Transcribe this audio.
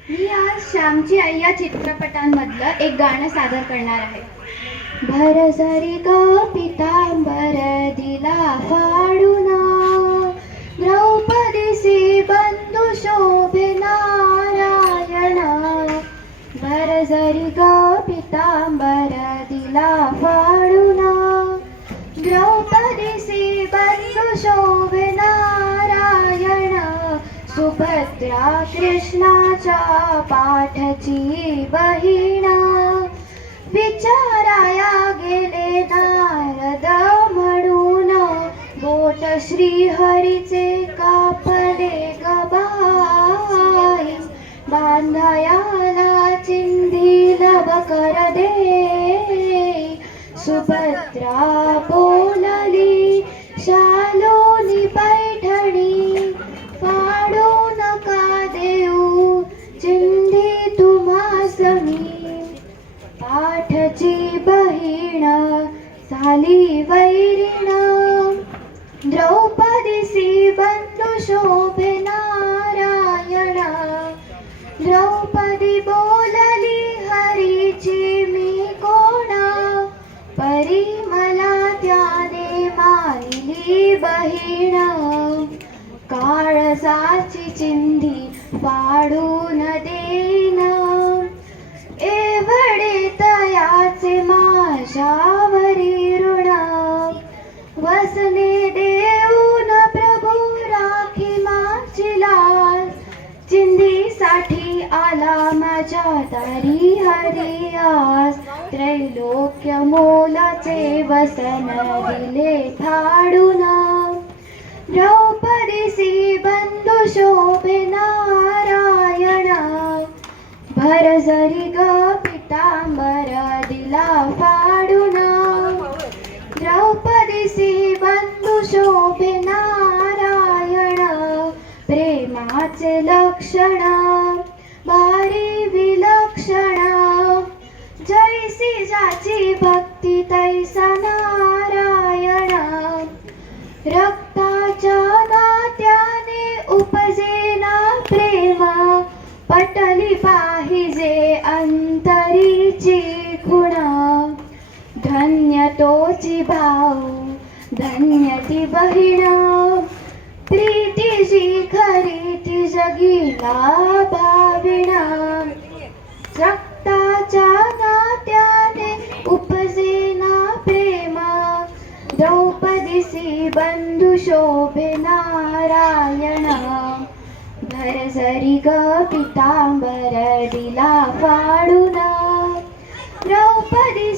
मी आज श्यामची आई या चित्रपटांमधलं एक गाणं सादर करणार आहे. भरसरी ग पितांबर दिला फाडून, द्रौपदीसी बंधू शोभे नारायण. भरसरी ग पितांबर दिला फाडून, द्रौपदीसी बंधू शोभे नारायण. सुभद्रा कृष्णाच्या पाठची बहीण, विचाराया गेले नारद म्हणून. बोट श्रीहरीचे कापले गबाई, बांधायाला चिंधी लबकर दे. सुभद्रा बोलली शालोनी पैठणी, फाडू नका देऊ चिंधी तुम्हास मी. पाठची बहीण झाली वैरीण, द्रौपदीसी बंधू शोभे नारायण. द्रौपदी बोलली हरीची मी कोण, परी मला त्याने मारिली बहीण. काळजाची चिंधी फाडून देईन, एवढे तयाचे माझ्यावरी ऋण. वसने देऊन प्रभू राखी माझी लाज, चिंधीसाठी आला माझ्या दारी हरी आज. त्रैलोक्य मोलाचे वसन दिले फाडून, द्रौपदीसी बंधू शोभे नारायण. भरसरी ग पितांबर दिला फाडून, द्रौपदीसी बंधू शोभे नारायण. प्रेमाचे लक्षण भारी विलक्षण, जैसी जाची भक्ती तैसा नारायण. रक्ताच्या नात्याने उपजेना प्रेम, पटली पाहिजे अंतरीची खुण. धन्य तोची भाऊ धन्य ती बहीण, प्रीतीची खरी ती जगीला भाविण. रक्ताच्या नात्याने उपजेना प्रेम, द्रौपदीसी बंधू शोभे नारायण. भरसरी ग पितांबर दिला फाडून, द्रौपदी